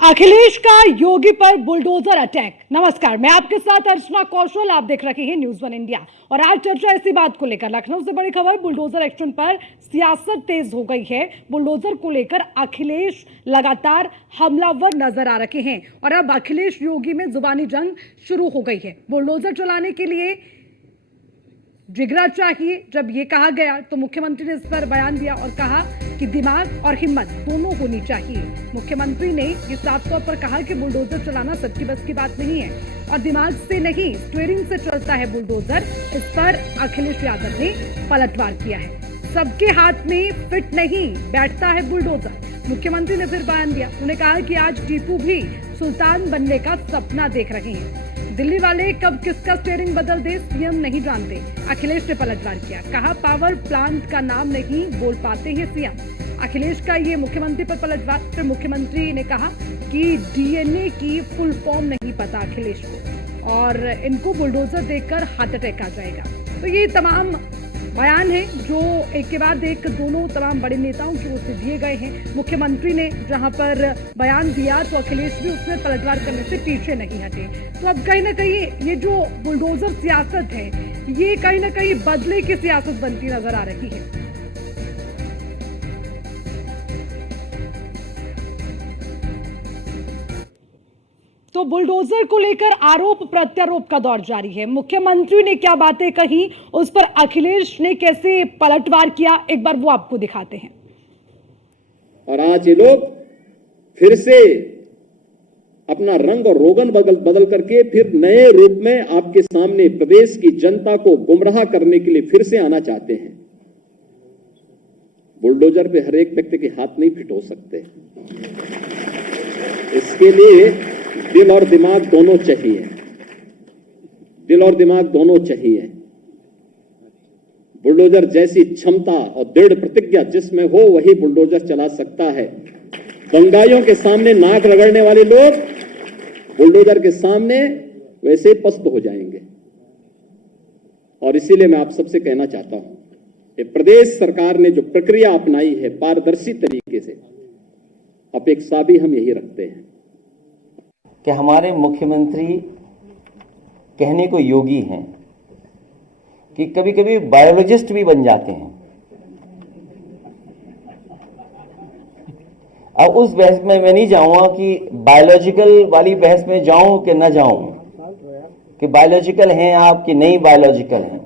अखिलेश का योगी पर bulldozer attack. नमस्कार, मैं आपके साथ अर्चना कौशल, आप देख रहे हैं न्यूज़ 1 इंडिया। और आज चर्चा इसी बात को लेकर, लखनऊ से बड़ी खबर, बुलडोजर एक्शन पर सियासत तेज हो गई है। बुलडोजर को लेकर अखिलेश लगातार हमलावर नजर आ रहे हैं और अब अखिलेश योगी में जुबानी जंग शुरू हो गई है। बुलडोजर चलाने के लिए जिगरा चाहिए। जब ये कहा गया तो मुख्यमंत्री ने इस पर बयान दिया और कहा कि दिमाग और हिम्मत दोनों होनी चाहिए। मुख्यमंत्री ने ये साफ तौर पर कहा कि बुलडोजर चलाना सबकी बस की बात नहीं है और दिमाग से नहीं, स्टीयरिंग से चलता है बुलडोजर। इस पर अखिलेश यादव ने पलटवार किया है। सबके हाथ में फिट नहीं बैठता है बुलडोजर। मुख्यमंत्री ने फिर बयान दिया। उन्होंने कहा कि आज टीपू भी सुल्तान बनने का सपना देख रहे हैं। दिल्ली वाले कब किसका स्टीयरिंग बदल दे सीएम नहीं जानते। अखिलेश ने पलटवार किया, कहा पावर प्लांट का नाम नहीं बोल पाते हैं सीएम। अखिलेश का ये मुख्यमंत्री पर पलटवार। फिर मुख्यमंत्री ने कहा कि डीएनए की फुल फॉर्म नहीं पता अखिलेश को और इनको बुलडोजर देखकर हार्ट अटैक आ जाएगा। तो ये तमाम बयान है जो एक के बाद एक दोनों तमाम बड़े नेताओं की ओर से दिए गए हैं। मुख्यमंत्री ने जहां पर बयान दिया तो अखिलेश भी उसमें पलटवार करने से पीछे नहीं हटे। तो अब कहीं ना कहीं ये जो बुलडोजर सियासत है, ये कहीं ना कहीं बदले की सियासत बनती नजर आ रही है। तो बुलडोजर को लेकर आरोप प्रत्यारोप का दौर जारी है। मुख्यमंत्री ने क्या बातें कही, उस पर अखिलेश ने कैसे पलटवार किया, एक बार वो आपको दिखाते हैं। और आज ये लोग फिर से अपना रंग और रोगन बदल करके फिर नए रूप में आपके सामने प्रदेश की जनता को गुमराह करने के लिए फिर से आना चाहते हैं। बुलडोजर पे हर एक व्यक्ति के हाथ नहीं फिट हो सकते। इसके लिए दिल और दिमाग दोनों चाहिए। दिल और दिमाग दोनों चाहिए। बुलडोजर जैसी क्षमता और दृढ़ प्रतिज्ञा जिसमें हो वही बुलडोजर चला सकता है। दंगाइयों के सामने नाक रगड़ने वाले लोग बुलडोजर के सामने वैसे पस्त हो जाएंगे। और इसीलिए मैं आप सबसे कहना चाहता हूं कि प्रदेश सरकार ने जो प्रक्रिया अपनाई है पारदर्शी तरीके से, अपेक्षा भी हम यही रखते हैं कि हमारे मुख्यमंत्री कहने को योगी हैं कि कभी कभी बायोलॉजिस्ट भी बन जाते हैं। अब उस बहस में मैं नहीं जाऊंगा कि बायोलॉजिकल वाली बहस में जाऊं कि ना जाऊं, कि बायोलॉजिकल हैं आप कि नहीं बायोलॉजिकल हैं।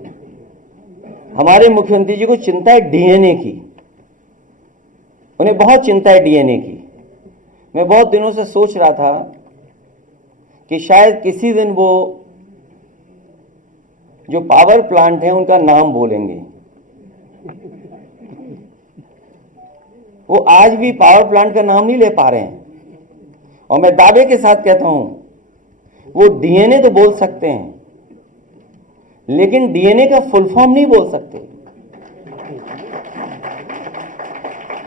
हमारे मुख्यमंत्री जी को चिंता है डीएनए की, उन्हें बहुत चिंता है डीएनए की। मैं बहुत दिनों से सोच रहा था कि शायद किसी दिन वो जो पावर प्लांट है उनका नाम बोलेंगे। वो आज भी पावर प्लांट का नाम नहीं ले पा रहे हैं और मैं दावे के साथ कहता हूं वो डीएनए तो बोल सकते हैं लेकिन डीएनए का फुल फॉर्म नहीं बोल सकते।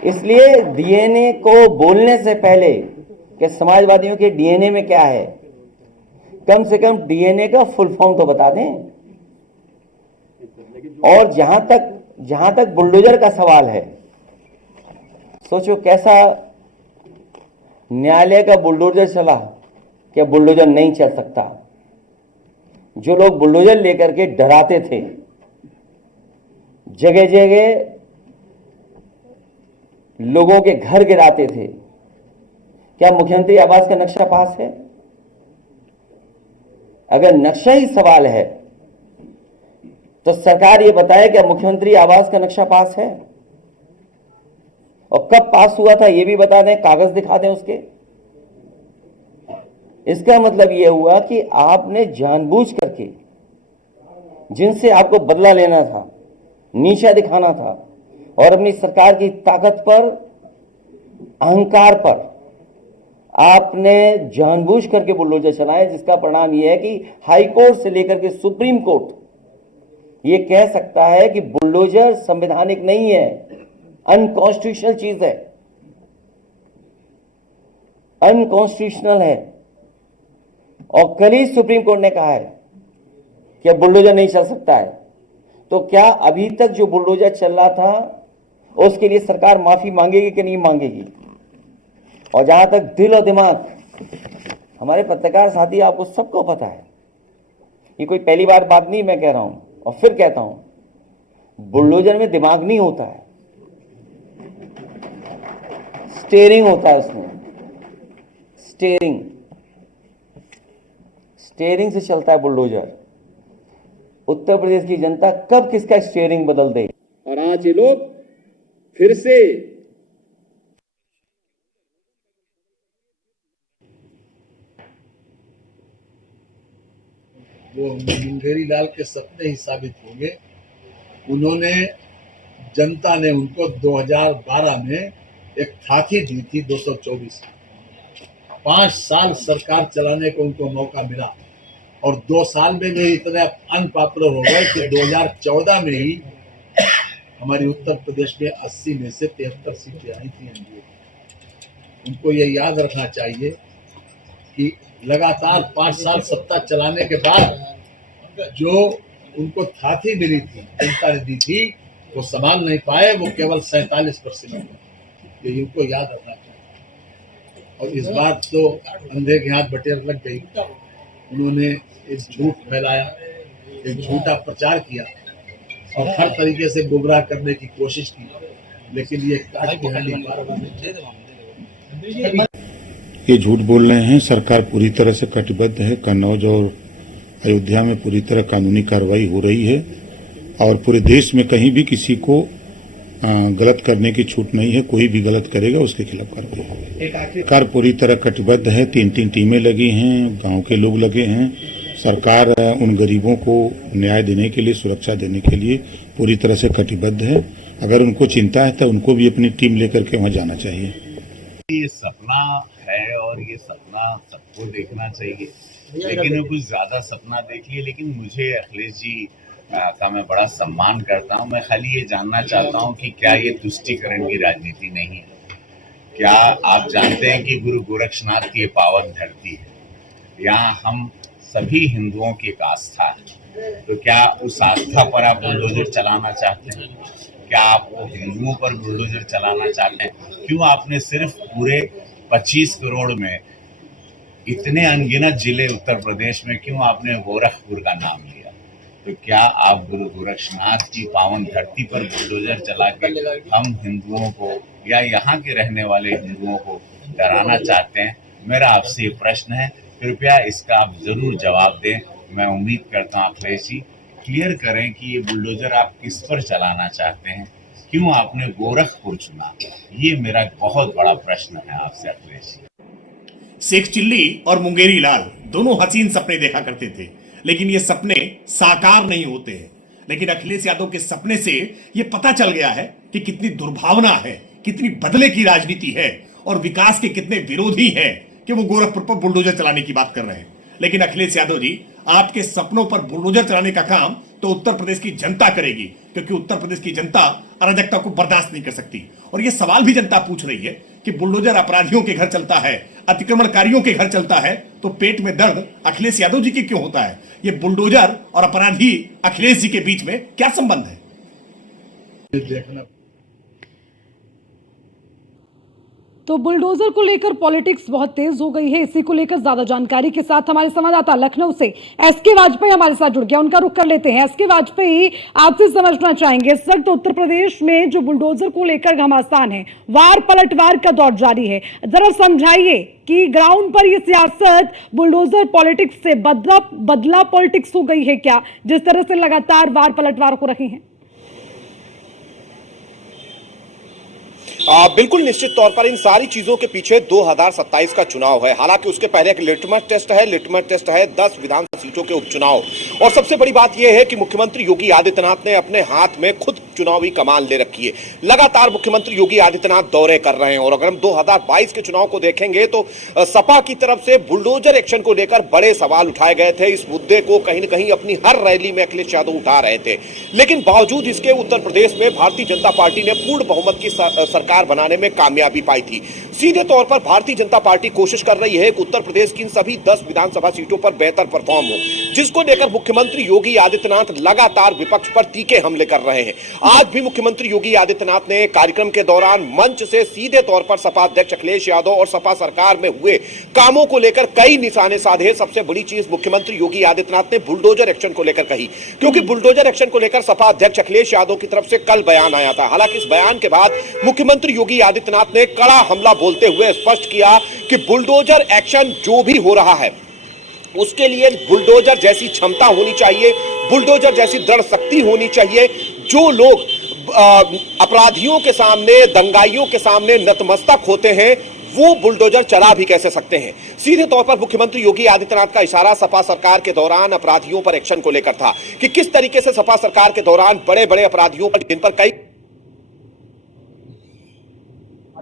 इसलिए डीएनए को बोलने से पहले कि समाजवादियों के डीएनए में क्या है, कम से कम डीएनए का फुल फॉर्म तो बता दें। और जहां तक बुलडोजर का सवाल है, सोचो कैसा न्यायालय का बुलडोजर चला, क्या बुलडोजर नहीं चल सकता। जो लोग बुलडोजर लेकर के डराते थे, जगह जगह लोगों के घर गिराते थे, क्या मुख्यमंत्री आवास का नक्शा पास है? अगर नक्शा ही सवाल है तो सरकार ये बताए कि मुख्यमंत्री आवास का नक्शा पास है और कब पास हुआ था ये भी बता दें, कागज दिखा दें उसके। इसका मतलब ये हुआ कि आपने जानबूझ करके जिनसे आपको बदला लेना था, नीचा दिखाना था और अपनी सरकार की ताकत पर, अहंकार पर आपने जानबूझ करके बुलडोजर चलाए, जिसका परिणाम यह है कि हाई कोर्ट से लेकर के सुप्रीम कोर्ट ये कह सकता है कि बुलडोजर संवैधानिक नहीं है, अनकॉन्स्टिट्यूशनल चीज है, अनकॉन्स्टिट्यूशनल है। और कल ही सुप्रीम कोर्ट ने कहा है कि बुलडोजर नहीं चल सकता है। तो क्या अभी तक जो बुलडोजर चल रहा था उसके लिए सरकार माफी मांगेगी कि नहीं मांगेगी? और जहां तक दिल और दिमाग हमारे पत्रकार साथी, आपको सबको पता है, ये कोई पहली बार बात नहीं मैं कह रहा हूं, और फिर कहता हूं, बुलडोजर में दिमाग नहीं होता है, स्टीयरिंग होता है उसमें, स्टीयरिंग से चलता है बुलडोजर। उत्तर प्रदेश की जनता कब किसका स्टीयरिंग बदल दे। और आज ये लोग फिर से वो मुंगेरी लाल के सपने ही साबित होंगे। उन्होंने, जनता ने उनको 2012 में एक थाथी दी थी 224। 5 साल सरकार चलाने को उनको मौका मिला और 2 साल में वे इतने अनपॉपुलर हो गए कि 2014 में ही हमारी उत्तर प्रदेश में 80 में से 73 सीटें आई थी एनडीए। उनको ये याद रखना चाहिए कि लगातार 5 साल सत्ता चलाने के बाद जो उनको थाथी मिली थी, जनता ने दी थी, वो संभाल नहीं पाए, वो केवल 47% ये उनको याद रखना चाहिए। और इस बार तो अंधे के हाथ बटेर लग गई। उन्होंने एक झूठ फैलाया, एक झूठा प्रचार किया और हर तरीके से गुमराह करने की कोशिश की, लेकिन ये काट के हाली पार। ये झूठ बोल रहे हैं। सरकार पूरी तरह से कटिबद्ध है। कन्नौज और अयोध्या में पूरी तरह कानूनी कार्रवाई हो रही है और पूरे देश में कहीं भी किसी को गलत करने की छूट नहीं है। कोई भी गलत करेगा उसके खिलाफ कार्रवाई होगी। सरकार पूरी तरह कटिबद्ध है। 3-3 टीमें लगी हैं, गांव के लोग लगे हैं। सरकार उन गरीबों को न्याय देने के लिए, सुरक्षा देने के लिए पूरी तरह से कटिबद्ध है। अगर उनको चिंता है तो उनको भी अपनी टीम लेकर के वहां जाना चाहिए। ये सपना है और ये सपना सबको देखना चाहिए, लेकिन वो कुछ ज्यादा सपना देख लिए। लेकिन मुझे अखिलेश जी का मैं बड़ा सम्मान करता हूं। मैं खाली ये जानना चाहता हूं कि क्या ये तुष्टीकरण की राजनीति नहीं है? क्या आप जानते हैं कि गुरु गोरक्षनाथ की ये पावन धरती है, यहाँ हम सभी हिंदुओं की एक आस्था है, तो क्या उस आस्था पर आप बुलडोजर चलाना चाहते हैं? क्या आप वो हिंदुओं पर बुलडोजर चलाना चाहते हैं? क्यों आपने सिर्फ पूरे 25 करोड़ में इतने अनगिनत जिले उत्तर प्रदेश में क्यों आपने गोरखपुर का नाम लिया? तो क्या आप गुरु गोरक्षनाथ की पावन धरती पर बुलडोजर चला के हम हिंदुओं को या यहाँ के रहने वाले हिंदुओं को डराना चाहते हैं? मेरा आपसे ये प्रश्न है, कृपया इसका आप जरूर जवाब दें। मैं उम्मीद करता हूँ अखिलेश जी क्लियर करें कि ये बुलडोजर आप किस पर चलाना चाहते हैं, क्यों आपने गोरखपुर चुना? ये मेरा बहुत बड़ा प्रश्न है आपसे अखिलेश जी। शेख चिल्ली और मुंगेरी लाल दोनों हसीन सपने देखा करते थे, लेकिन ये सपने साकार नहीं होते हैं। लेकिन अखिलेश यादव के सपने से ये पता चल गया है कि कितनी दुर्भावना है, कितनी बदले की राजनीति है और विकास के कितने विरोधी हैं कि वो गोरखपुर पर बुलडोजर चलाने की बात कर रहे हैं। लेकिन अखिलेश यादव जी, आपके सपनों पर बुलडोजर चलाने का काम तो उत्तर प्रदेश की जनता करेगी, क्योंकि उत्तर प्रदेश की जनता अराजकता को बर्दाश्त नहीं कर सकती। और ये सवाल भी जनता पूछ रही है कि बुलडोजर अपराधियों के घर चलता है, अतिक्रमणकारियों के घर चलता है, तो पेट में दर्द अखिलेश यादव जी के क्यों होता है? ये बुलडोजर और अपराधी अखिलेश जी के बीच में क्या संबंध है? देखना तो बुलडोजर को लेकर पॉलिटिक्स बहुत तेज हो गई है। इसी को लेकर ज्यादा जानकारी के साथ हमारे संवाददाता लखनऊ से एसके वाजपेयी हमारे साथ जुड़ गया, उनका रुख कर लेते हैं। एसके वाजपेयी, आपसे समझना चाहेंगे, इस वक्त उत्तर प्रदेश में जो बुलडोजर को लेकर घमासान है, वार पलटवार का दौर जारी है, जरा समझाइए कि ग्राउंड पर ये सियासत बुलडोजर पॉलिटिक्स से बदला पॉलिटिक्स हो गई है क्या, जिस तरह से लगातार वार पलटवार हो रहे हैं? बिल्कुल निश्चित तौर पर इन सारी चीजों के पीछे 2027 का चुनाव है। हालांकि उसके पहले एक लिटमस टेस्ट है 10 विधानसभा सीटों के उपचुनाव। और सबसे बड़ी बात यह है कि मुख्यमंत्री योगी आदित्यनाथ ने अपने हाथ में खुद चुनावी कमान ले रखी है। लगातार मुख्यमंत्री योगी आदित्यनाथ दौरे कर रहे हैं और अगर हम 2022 के चुनाव को देखेंगे तो सपा की तरफ से बुलडोजर एक्शन को लेकर बड़े सवाल उठाए गए थे। इस मुद्दे को कहीं न कहीं अपनी हर रैली में अखिलेश यादव उठा रहे थे, लेकिन बावजूद इसके उत्तर प्रदेश में भारतीय जनता पार्टी ने पूर्ण बहुमत की सरकार बनाने में कामयाबी पाई थी। सीधे तौर पर भारतीय जनता पार्टी कोशिश कर रही है कि उत्तर प्रदेश की इन सभी 10 विधानसभा सीटों पर बेहतर परफॉर्म हो, जिसको लेकर मुख्यमंत्री योगी आदित्यनाथ लगातार विपक्ष पर तीखे हमले कर रहे हैं। आज भी मुख्यमंत्री योगी आदित्यनाथ ने कार्यक्रम के दौरान मंच से सीधे तौर पर सपा अध्यक्ष अखिलेश यादव और सपा सरकार में हुए कामों को लेकर कई निशाने साधे। सबसे बड़ी चीज मुख्यमंत्री योगी आदित्यनाथ ने बुलडोजर एक्शन को लेकर कही, क्योंकि बुलडोजर एक्शन को लेकर सपा अध्यक्ष अखिलेश यादव की तरफ से कल बयान आया था। हालांकि इस बयान के बाद मुख्यमंत्री योगी आदित्यनाथ ने कड़ा हमला बोलते हुए स्पष्ट किया कि बुलडोजर एक्शन जो भी हो रहा है उसके लिए बुलडोजर जैसी क्षमता होनी चाहिए, बुलडोजर जैसी दृढ़ शक्ति होनी चाहिए। जो लोग अपराधियों के सामने, दंगाइयों के सामने नतमस्तक होते हैं, वो बुलडोजर चला भी कैसे सकते हैं। सीधे तौर पर मुख्यमंत्री योगी आदित्यनाथ का इशारा सपा सरकार के दौरान अपराधियों पर एक्शन को लेकर था कि किस तरीके से सपा सरकार के दौरान बड़े बड़े अपराधियों पर, जिन पर कई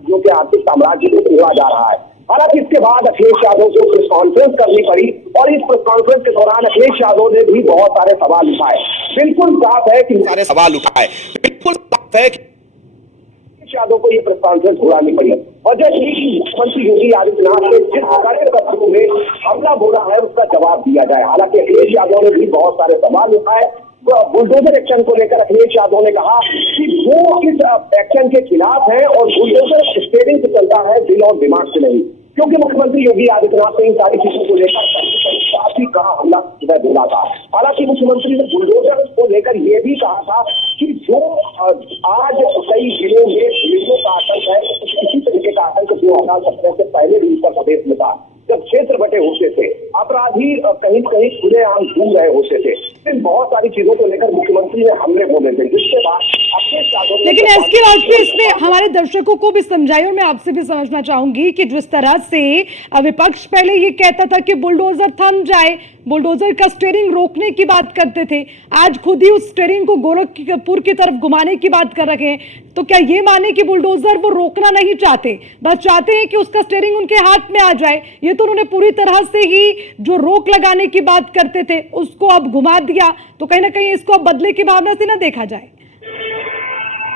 के आर्थिक साम्राज्य को तोड़ा जा रहा है। हालांकि इसके बाद अखिलेश यादव को प्रेस कॉन्फ्रेंस करनी पड़ी और इस प्रेस कॉन्फ्रेंस के दौरान अखिलेश यादव ने भी बहुत सारे सवाल उठाए। बिल्कुल साफ है कि सारे सवाल उठाए, बिल्कुल साफ है कि अखिलेश यादव को ये प्रेस कॉन्फ्रेंस बुलानी पड़ी। वजह यही कि मुख्यमंत्री योगी आदित्यनाथ ने जिस कार्यकर्ताओं में हमला बोला है उसका जवाब दिया जाए। हालांकि अखिलेश यादव ने भी बहुत सारे सवाल उठाए। बुलडोजर एक्शन को लेकर अखिलेश यादव ने कहा कि वो इस एक्शन के खिलाफ है और बुलडोजर स्टेयरिंग से चलता है, दिल और दिमाग से नहीं, क्योंकि मुख्यमंत्री योगी आदित्यनाथ ने इन सारी चीजों को लेकर काफी कड़ा हमला बोला था। हालांकि मुख्यमंत्री ने बुलडोजर को लेकर यह भी कहा था कि जो आज कई जिलों में पुलिसों का आतंक है, इसी तरीके का आतंक 2017 से पहले भी उत्तर प्रदेश में था, जब क्षेत्र बटे होते थे, अपराधी कहीं कहीं खुलेआम घूम रहे होते थे। इन बहुत सारी चीजों को लेकर मुख्यमंत्री ने हमले बोले थे, जिसके बाद लेकिन इसके वाजपेयी इसने हमारे दर्शकों को भी समझाई और मैं आपसे भी समझना चाहूंगी कि जिस तरह से विपक्ष पहले ये कहता था कि बुलडोजर थम जाए, बुलडोजर का स्टीयरिंग रोकने की बात करते थे, आज खुद ही उस स्टीयरिंग को गोरखपुर की तरफ घुमाने की बात कर रखे हैं, तो क्या ये माने कि बुलडोजर वो रोकना नहीं चाहते, बस चाहते हैं कि उसका स्टीयरिंग उनके हाथ में आ जाए? ये तो उन्होंने पूरी तरह से ही जो रोक लगाने की बात करते थे उसको अब घुमा दिया, तो कहीं ना कहीं इसको अब बदले की भावना से ना देखा जाए।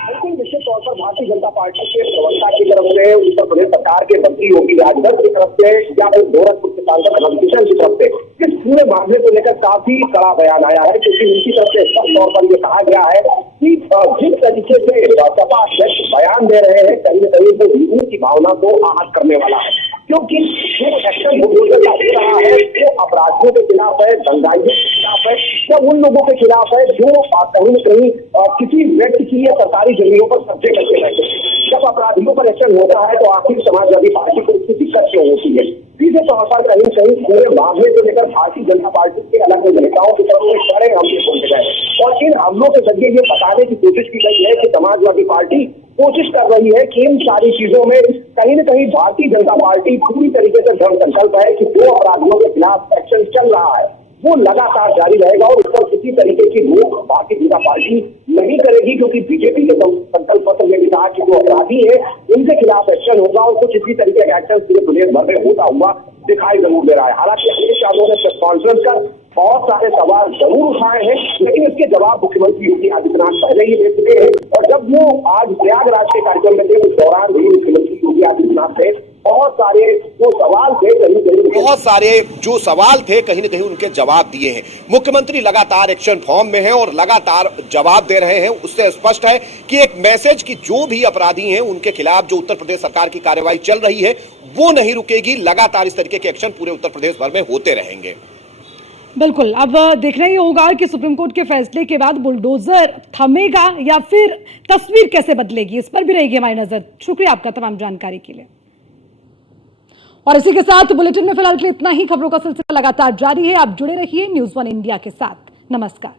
बिल्कुल निश्चित तौर पर भारतीय जनता पार्टी के प्रवक्ता की तरफ से, उत्तर प्रदेश सरकार के मंत्री योगी राजभर की तरफ से या फिर गोरखपुर के सांसद रविकिशन की तरफ से इस पूरे मामले को लेकर काफी कड़ा बयान आया है, क्योंकि उनकी तरफ से स्पष्ट तौर पर यह कहा गया है कि जिस तरीके से सपा अध्यक्ष बयान दे रहे हैं, कहीं न कहीं वो हिंदू की भावना को आहत करने वाला है, क्योंकि जो एक्शन बुलडोजर का हो रहा है वो अपराधियों के खिलाफ है, दंगाइयों के खिलाफ है, या उन लोगों के खिलाफ है जो कहीं न कहीं किसी व्यक्ति की या सरकारी जमीनों पर कब्जे करके बैठे। जब अपराधियों पर एक्शन होता है तो आखिर समाजवादी पार्टी को इसकी दिक्कत क्यों होती है? सीधे तौर पर कहीं न कहीं पूरे मामले को लेकर भारतीय जनता पार्टी के अलग अलग नेताओं की तरफ से कड़े हमले बोले गए और इन हमलों के जरिए ये बताने की कोशिश की गई है कि समाजवादी पार्टी कोशिश कर रही है कि इन सारी चीजों में कहीं न कहीं भारतीय जनता पार्टी पूरी तरीके से दृढ़ संकल्प है कि जो अपराधियों के खिलाफ एक्शन चल रहा है वो लगातार जारी रहेगा और उस पर किसी तरीके की रोक भारतीय जनता पार्टी नहीं करेगी, क्योंकि बीजेपी के संकल्प पत्र में भी कहा कि जो अपराधी है उनके खिलाफ एक्शन होगा और कुछ इसी तरीके का एक्शन पूरे प्रदेश भर में होता हुआ दिखाई जरूर दे रहा है। हालांकि अखिलेश यादव ने प्रेस कॉन्फ्रेंस कर बहुत सारे सवाल जरूर उठाए हैं, लेकिन इसके जवाब मुख्यमंत्री योगी आदित्यनाथ पहले ही दे चुके हैं और जब वो आज प्रयागराज के कार्यक्रम में थे उस दौरान भी मुख्यमंत्री योगी आदित्यनाथ ने बहुत सारे जो सवाल थे कहीं न कहीं उनके जवाब दिए हैं। मुख्यमंत्री लगातार एक्शन फॉर्म में हैं और लगातार जवाब दे रहे हैं। उससे स्पष्ट है कि एक मैसेज कि जो भी अपराधी हैं उनके खिलाफ जो उत्तर प्रदेश सरकार की कार्रवाई चल रही है वो नहीं रुकेगी। लगातार इस तरीके के एक्शन पूरे उत्तर प्रदेश भर में होते रहेंगे। बिल्कुल, अब देखना ही होगा कि सुप्रीम कोर्ट के फैसले के बाद बुलडोजर थमेगा या फिर तस्वीर कैसे बदलेगी, इस पर भी रहेगी हमारी नजर। शुक्रिया आपका तमाम जानकारी के लिए। और इसी के साथ बुलेटिन में फिलहाल के लिए इतना ही। खबरों का सिलसिला लगातार जारी है, आप जुड़े रहिए न्यूज़ वन इंडिया के साथ। नमस्कार।